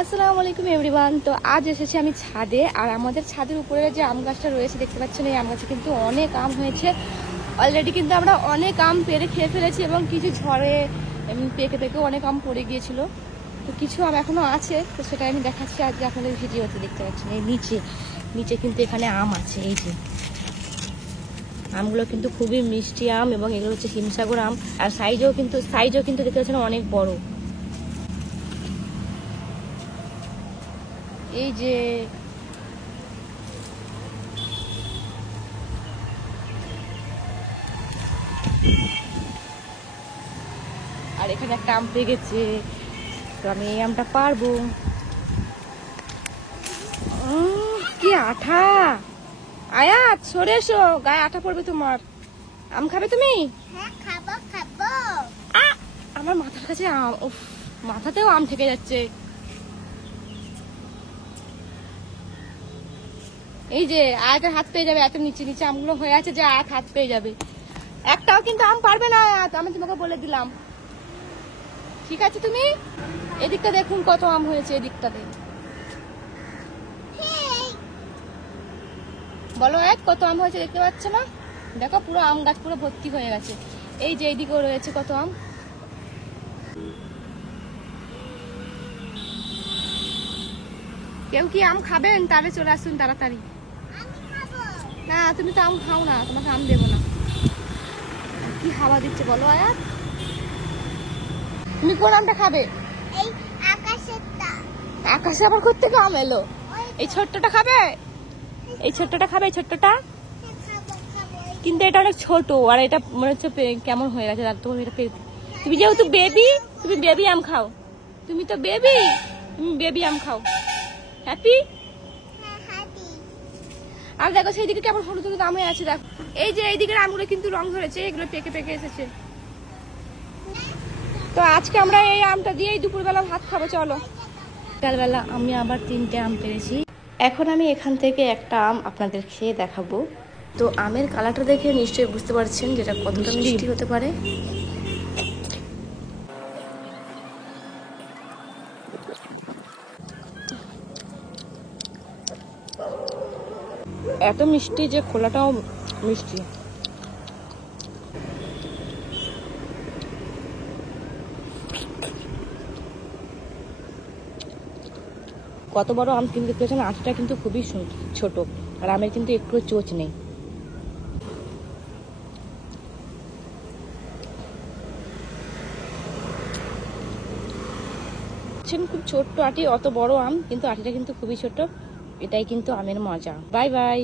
আসসালামু আলাইকুম এভরিওয়ান। তো আজ এসেছি আমি ছাদে, আর আমাদের ছাদের উপরে যে আম গাছটা রয়েছে দেখতে পাচ্ছেন, এই আম গাছে কিন্তু অনেক আম হয়েছে অলরেডি। কিন্তু আমরা অনেক আম পেড়ে খেয়ে ফেলেছি এবং কিছু ঝড়ে পেকে পেকেও অনেক আম পড়ে গিয়েছিল। তো কিছু আম এখনো আছে, তো সেটা আমি দেখাচ্ছি আজ আপনাদের ভিডিওতে। দেখতে পাচ্ছেন এই নিচে নিচে কিন্তু এখানে আম আছে। এই যে আমগুলো কিন্তু খুবই মিষ্টি আম এবং এগুলো হচ্ছে হিমসাগর আম। আর সাইজও কিন্তু দেখতে পাচ্ছেন অনেক বড়। এই যে আর এখানে একটা আম পেকেছে, তো আমি এই আমটা পারবো। কি আঠা! আয়াত সরে এসো, গায়ে আঠা পড়বে তোমার। আম খাবে তুমি? হ্যাঁ খাবো খাবো। আমার মাথার কাছে আম, উফ, মাথাতেও আম থেকে যাচ্ছে। এই যে আয়াতের হাত পেয়ে যাবে, এত নিচে নিচে আমগুলো হয়ে আছে যে আয়াত হাত পেয়ে যাবে। একটাও কিন্তু আম পারবে না আয়াত, আমি তোমাকে বলে দিলাম, ঠিক আছে? তুমি এদিকটা দেখুন কত আম হয়েছে, এদিকটাতে বলো আয়াত কত আম হয়েছে, দেখতে পাচ্ছ না? দেখো পুরো আম গাছ পুরো ভর্তি হয়ে গেছে। এই যে এইদিকেও রয়েছে কত আম। কেউ কি আম খাবেন? তাহলে চলে আসুন তাড়াতাড়ি। না তুমি তো আম খাও না, তোমাকে আম দেবো না। কি হাওয়া দিচ্ছে বলো আয়াত। তুমি কোন আমটা খাবে? এই আকাশেরটা। আকাশে আবার কোত্থেকে আম এলো? এই ছোট্টটা খাবে? এই ছোট্টটা খাবে? এই ছোট্টটা খাবো খাবো। কিন্তু এটা অনেক ছোট, আর এটা মনে হচ্ছে কেমন হয়ে গেছে। তোমার এটা তুমি যেহেতু বেবি, তুমি বেবি আম খাও। তুমি তো বেবি, তুমি বেবি আম খাও। হ্যাপি? হ্যাঁ হ্যাপি। আর দেখো সেইদিকে কেমন হলুদ হলুদ আম হয়ে আছে। দেখো এই যে এইদিকের আমগুলো কিন্তু রং ধরেছে, এগুলো পেকে পেকে এসেছে। তো আজকে আমরা এই আমটা দিয়েই দুপুরবেলা ভাত খাবো। চলো। সকালবেলা আমি আবার 3টে আম পেরেছি। এখন আমি এখান থেকে একটা আম আপনাদের খেয়ে দেখাবো। তো আমের কালারটা দেখে নিশ্চয়ই বুঝতে পারছেন যেটা কতটা মিষ্টি হতে পারে। এত মিষ্টি যে খোলাটাও মিষ্টি। কত বড় আম কিন্তু দেখতে পাচ্ছেন, আঁশটা কিন্তু খুবই ছোট, আর আমের কিন্তু একটু চোচ নেই। খুব ছোট্ট আটি, অত বড় আম কিন্তু আটিটা কিন্তু খুবই ছোট। এটাই কিন্তু আমের মজা। Bye bye.